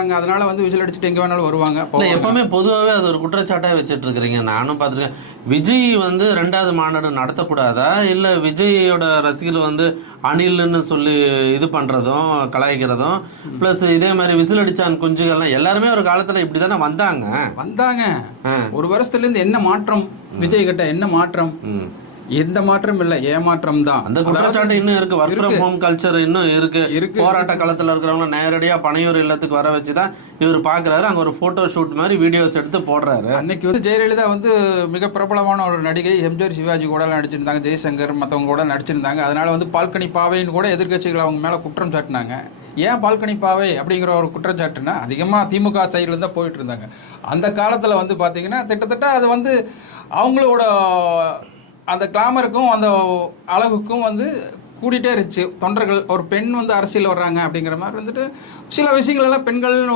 அதனால வந்து விசில் அடிச்சுட்டு எங்க வேணாலும் வருவாங்க. இல்லை, எப்பவுமே பொதுவாகவே அது ஒரு குற்றச்சாட்டாக வச்சுட்டு இருக்கிறீங்க. நானும் பார்த்துருக்கேன். விஜய் வந்து 2வது மாநாடு நடத்தக்கூடாதா, இல்லை விஜயோட ரசிகர்கள் வந்து அணில்னு சொல்லி இது பண்ணுறதும் கலாய்க்கிறதும், ப்ளஸ் இதே மாதிரி விசில் அடிச்சான் குஞ்சுகள்லாம் எல்லாருமே ஒரு காலத்தில் இப்படி தானே வந்தாங்க. ஒரு வருஷத்துலேருந்து என்ன மாற்றம்? விஜய் கிட்ட என்ன மாற்றம்? எந்த மாற்றம் இல்லை, ஏமாற்றம் தான். அந்த குற்றச்சாட்டு இன்னும் இருக்கு. ஒர்க் ஃப்ரம் ஹோம் கல்ச்சர் இன்னும் இருக்கு. போராட்ட காலத்தில் இருக்கிறவங்க நேரடியாக பனையூர் இல்லத்துக்கு வர வச்சு தான் இவர் பார்க்குறாரு. அங்கே ஒரு ஃபோட்டோ ஷூட் மாதிரி வீடியோஸ் எடுத்து போடுறாரு. அன்னைக்கு வந்து ஜெயலலிதா வந்து மிக பிரபலமான ஒரு நடிகை. எம்ஜிஆர் சிவாஜி கூட நடிச்சிருந்தாங்க, ஜெய்சங்கர் மற்றவங்க கூட நடிச்சிருந்தாங்க. அதனால வந்து பால்கனி பாவைன்னு கூட எதிர்கட்சிகள் அவங்க மேலே குற்றம் சாட்டினாங்க. ஏன் பால்கனி பாவை அப்படிங்கிற ஒரு குற்றச்சாட்டுனா அதிகமாக திமுக சைடில் தான் போயிட்டு இருந்தாங்க. அந்த காலத்தில் வந்து பார்த்தீங்கன்னா கிட்டத்தட்ட அது வந்து அவங்களோட அந்த கிளாமருக்கும் அந்த அழகுக்கும் வந்து கூட்டிகிட்டே இருந்துச்சு. தொண்டர்கள் ஒரு பெண் வந்து அரசியல் வர்றாங்க அப்படிங்கிற மாதிரி வந்துட்டு சில விஷயங்கள் எல்லாம் பெண்கள்